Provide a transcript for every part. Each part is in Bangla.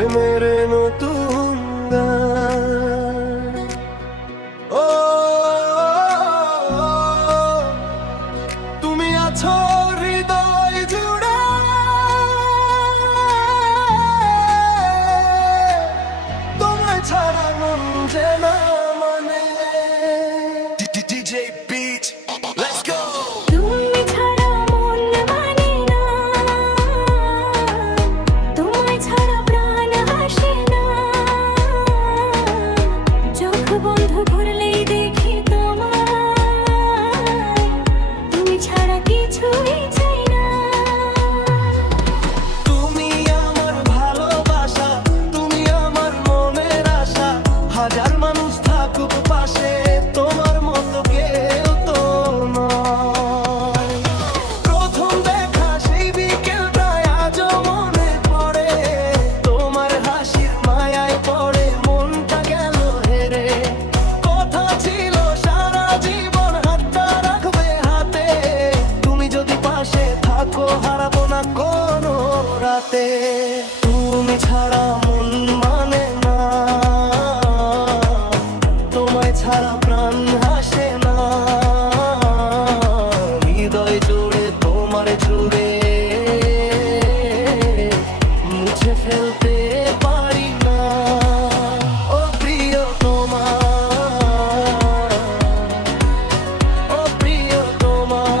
প্রেমের নতুন গান। ও তুমি আছো হৃদয় জুড়ে, তোমায় ছাড়া মন যে না মানে। DJ Beat, let's go. তুমি ছাড়া মন মানে না, তোমায় ছাড়া প্রাণ হাসে না। চোখ বন্ধ করলেই দেখি তোমায়, তুমি ছাড়া কিছুই চাই না। তুমি আমার ভালোবাসা, তুমি আমার মনের আশা। হাজার মানুষ থাকুক পাশে, তোমার মতো কেউ তো নয়। প্রথম দেখা সেই বিকেলটায় আজও মনে পড়ে, তোমার হাসির মায়ায় পড়ে মনটা গেল হেরে। কথা ছিল সারা জীবন হাতটা রাখবে হাতে, তুমি যদি পাশে থাকো হারাবো না কোনো রাতে। তুমি ছাড়া মন মানে না, তোমায় ছাড়া প্রাণ হাসে না। হৃদয় জুড়ে তোমার জুড়ে মুছে ফেলতে পারি না। ও প্রিয় তোমার, ও প্রিয় তোমার।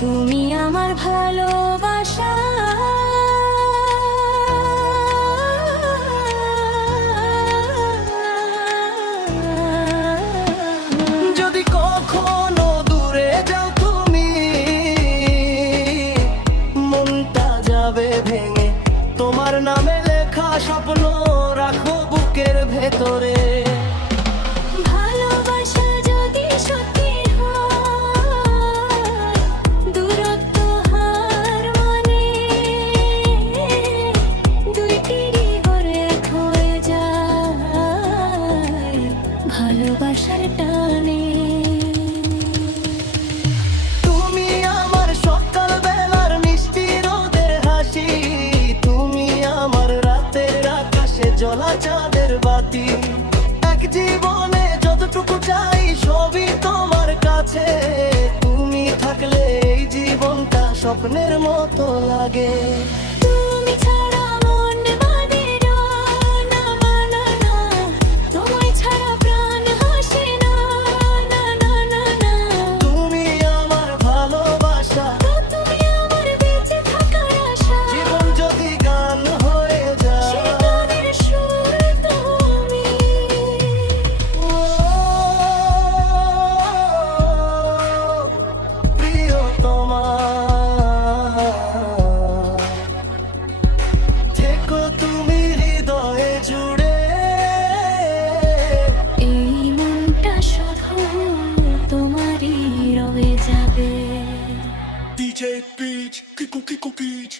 তুমি আমার ভালোবাসা, যদি কখনো দূরে যাও তুমি, মনটা যাবে ভেঙে। তোমার নামে লেখা স্বপ্ন রাখো বুকের ভেতরে। ভালোবাসা যদি সত্যি হয়, দূরত্ব হার মানে। দুইটি হৃদয় এক হয়ে যায় ভালোবাসার টানে। তুমি আমার সকাল বেলার মিষ্টি রোদের হাসি, তুমি আমার রাতের আকাশে জ্বলা চাঁদের বাতি। এক জীবনে যতটুকু চাই সবই তোমার কাছে, তুমি থাকলে এই জীবনটা স্বপ্নের মতো লাগে। তুমি ছাড়া মন মানে না, না মানে না। তোমায় ছাড়া প্রাণ হাসে না, না না না না। তুমি আমার ভালোবাসা, তুমি আমার বেঁচে থাকার আশা। জীবন যদি গান হয়ে যায়, সে গানের সুর তুমি। ও প্রিয় তোমার, থেকো তুমি হৃদয়ে জুড়ে। এই মনটা শুধু তোমারই রয়ে যাবে। DJ Beat, Kiko Kiko Beat.